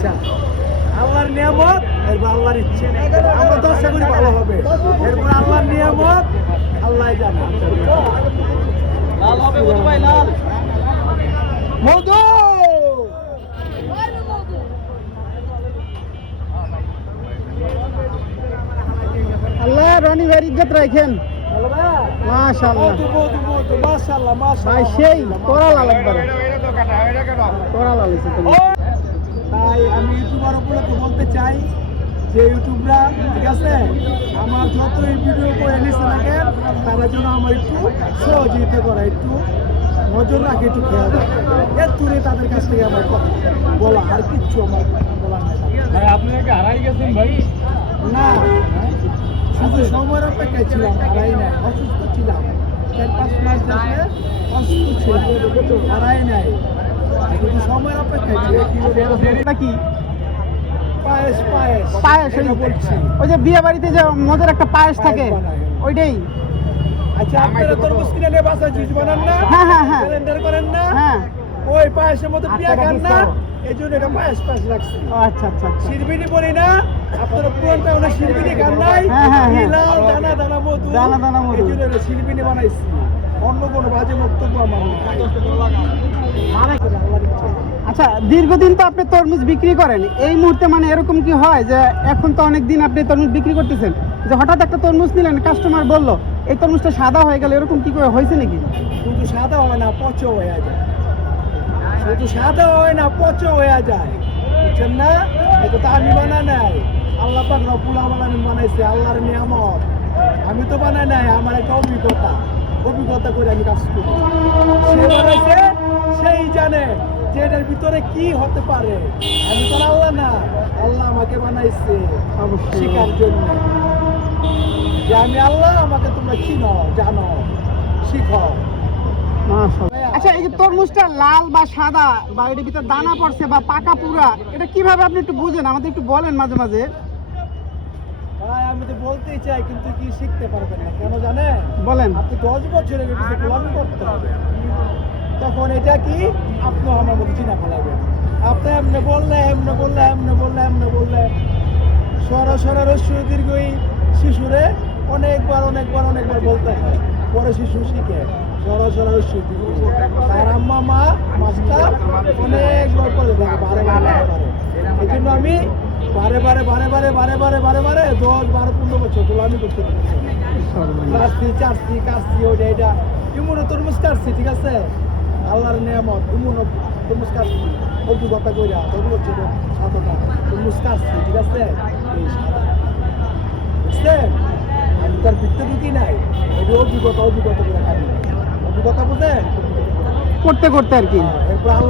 ইচ্ছা, আল্লাহর নিয়ামত, এরপর আল্লাহর ইচ্ছা। আমরা তো আশা করি ভালো হবে, এরপর আল্লাহর নিয়ামত আল্লাহ জানে। লাল হবে মধু ভাই, লাল মধু। আল্লাহ রনি ভাই ইজ্জত রাখেন। মাশাআল্লাহ মাশাআল্লাহ ভাই, সেই তোরা লাল একবারে তোরা লাল হইছে তুমি। তাই আমি ইউটিউবার উপলক্ষে বলতে চাই যে ইউটিউবরা, ঠিক আছে, আমার যতই ভিডিও করে নিচ্ছে থাকেন, তারা যেন আমার একটু সহযোগিতা করে, একটু নজর রাখে, একটু খেয়াল রাখে। এর দূরে তাদের কাছ থেকে আমার কথা বলা, আর কিচ্ছু আমার বলার নেই। ভাই আপনি কি হারাই গেছেন ভাই? না, শুধু সময়ের অপেক্ষায় ছিলাম, হারাই নাই। অসুস্থ ছিলাম, 4-5 মাস ধরে অসুস্থ ছিলাম, হারাই নাই, শুধু সময়ের অপেক্ষায় ছিলাম। এটা কি পায়েস পায়েস পায়েস? এটা বলছি। ওই যে বিয়ে বাড়িতে যে মদের একটা পায়েস থাকে, ওইটাই। আচ্ছা, আপনারা তরমুজ কিনে নিয়ে বাসায় জুস বানান না? হ্যাঁ, হ্যাঁ, হ্যাঁ। ব্লেন্ডার করেন না? হ্যাঁ। ওই পায়েসের মধ্যে পিয়া খান না, এই জন্য এটা পায়েস পায়েস লাগছে। ও আচ্ছা আচ্ছা আচ্ছা। শিরবিনি বলি না, আপনারা পুরনটা ওনা শিরবিনি খান নাই? হ্যাঁ, হ্যাঁ, হ্যাঁ। এই লাল দানা দানা মধু, দানা দানা মধু। এই জন্য এটা শিরবিনি বানাইছি। অন্য কোনো বাজে বক্তব্য আমার নেই। আচ্ছা, দীর্ঘদিন তো আপনি তরমুজ বিক্রি করেন, এই মুহূর্তে মানে এরকম কি হয় যে এখন তো অনেক দিন আপনি তরমুজ বিক্রি করতেছেন, যে হঠাৎ একটা তরমুজ নিলেন, কাস্টমার বললো এই তরমুজটা সাদা হয়ে গেল, এরকম কি করে হয়েছে নাকি? শুধু সাদা হয় না, পচো হয়ে যায়। শুধু সাদা হয় না, পচো হয়ে যায়, বুঝছেন না? এটা তো আমি বানাই নাই, আল্লাহ পাক রব্বুল আলামিন বানাইছে, আল্লাহর নিয়ামত। আমি তো বানাই নাই, আমার একটা অভিজ্ঞতা করে আমি কাজ করি। সে বানাইছে, সেই জানে যে এটার ভিতরে কি হতে পারে। আমি তো আল্লাহ না, আল্লাহ আমাকে বানাইছে অবশ্যই। শিখার জন্য, যে আমি আল্লাহ, আমাকে তোমরা চিনো, জানো, শিখো। মাশাআল্লাহ। আচ্ছা, এই যে তরমুজটা লাল বা সাদা বা এর ভিতর দানা পড়ছে বা পাকা পুরা, এটা কিভাবে আপনি একটু বুঝেন, আমাদের একটু বলেন মাঝে মাঝে। ভাই, আমি তো বলতেই চাই, কিন্তু কি শিখতে পারবেন না, কেন জানেন? বলেন। আপনি 10 বছরের ভিতরে গোলামি করতে হবে, তখন এটা কি আপনি আমার মধ্যে চিনা ফেলাবেন। আপনি এমনি বললে সরাসরি রস্য দীর্ঘই শিশুরে অনেকবার বলতে হয়, পরে শিশু শিখে সরাসরি রস্য দীর্ঘ। তার আম্মা মা মাস্টার অনেকবার করে থাকে, বারে এই জন্য আমি বারে 10-12-15 বছর গোলামি করতে পারি। কাটছি ওইটা এটা ইমুনো তরমুজ কাটছি, ঠিক আছে, আল্লাহর নিয়ামত। ইমুনো তরমুজ কাটছি, অভিজ্ঞতা কইরা 10 বছর সাদাটা তরমুজ কাটছি, ঠিক আছে। এই সাদা, বুঝছেন? আমি তার ভিতরে ঢুকি নাই, এটা অভিজ্ঞতা করে খাবি, অভিজ্ঞতা বুঝেন, করতে করতে আর কি। এরপর আল্লাহ